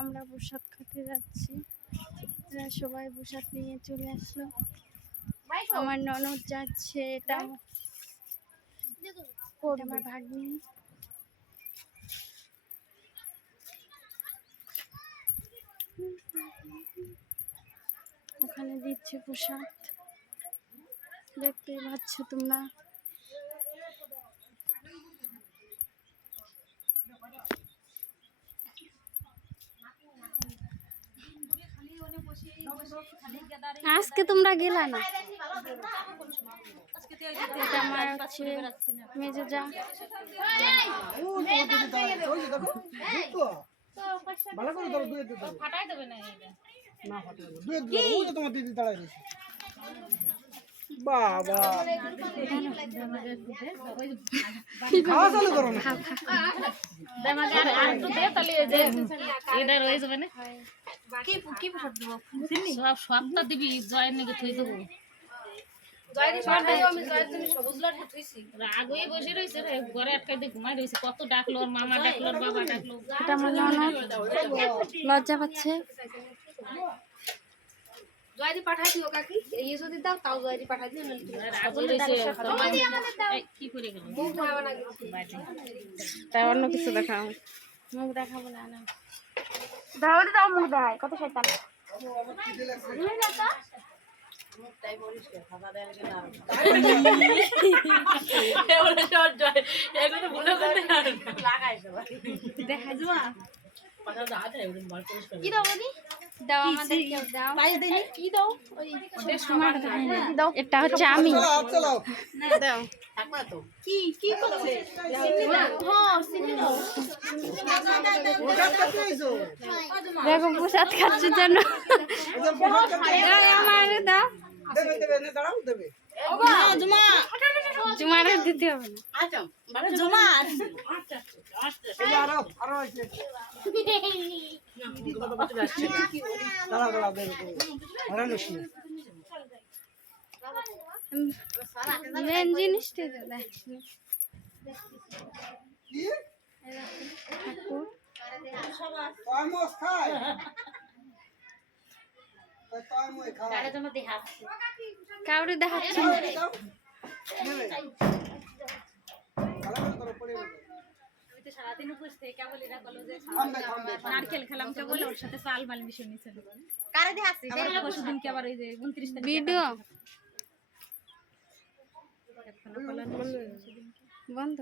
আমরা প্রসাদ খেতে যাচ্ছি। সবাই প্রসাদ নিয়ে চলে আসলো। আমার ননদ যাচ্ছে, এটা আমার ভাগ্নি। ওখানে দিচ্ছে প্রসাদ। দেখতে পাচ্ছ তোমরা। আজকে তোমরা গেলা না? এটা আমার হচ্ছে মেজো যা ভালো করে ধরো দুয়ে দিয়ে ফাটাই দেবে না এটা না ফাটিয়ে দেবো। দুয়ে দিয়ে ধরো ওই তো তোমার দিদি দাঁড়ায় রয়েছে। বাবা। খাওয়া চালু করো না। সব সবটা দিবি জয়ের ডাকলো লজ্জা পাচ্ছে। জয়েরি পাঠাই দিও কাকি। এই যদি দাও তাও জয়েরি পাঠাই দিও তাই অন্য কিছু দেখাও। মুখ দেখাবো না না। দাও দাও মুখ দেখায়। কত শয়তান দেখা যাওয়া কি দাও বলি দাও আমাদের দাও। কি দাও? দাও। এটা হচ্ছে আমি। দাও। কি কি করছে? হ্যাঁ দেখো প্রসাদ খাচ্ছি জন্য ওদের প্রসাদ আমার দাও। দেবে দেবে না। দাঁড়াও দেবে জুমার দিতে হবে না এই মেন জিনিসটা কাউরে দেখাচ্ছি না। দাও নেবে ভালো করে ধরো পড়ে যাবে সারাদিন উপোস থেকে কেবল এরা বলো যে নারকেল খেলাম কেবল ওর সাথে চাল মাল মিশে নিছে কারে আবার ওই যে উনত্রিশ তারিখ ভিডিও। বন্ধ।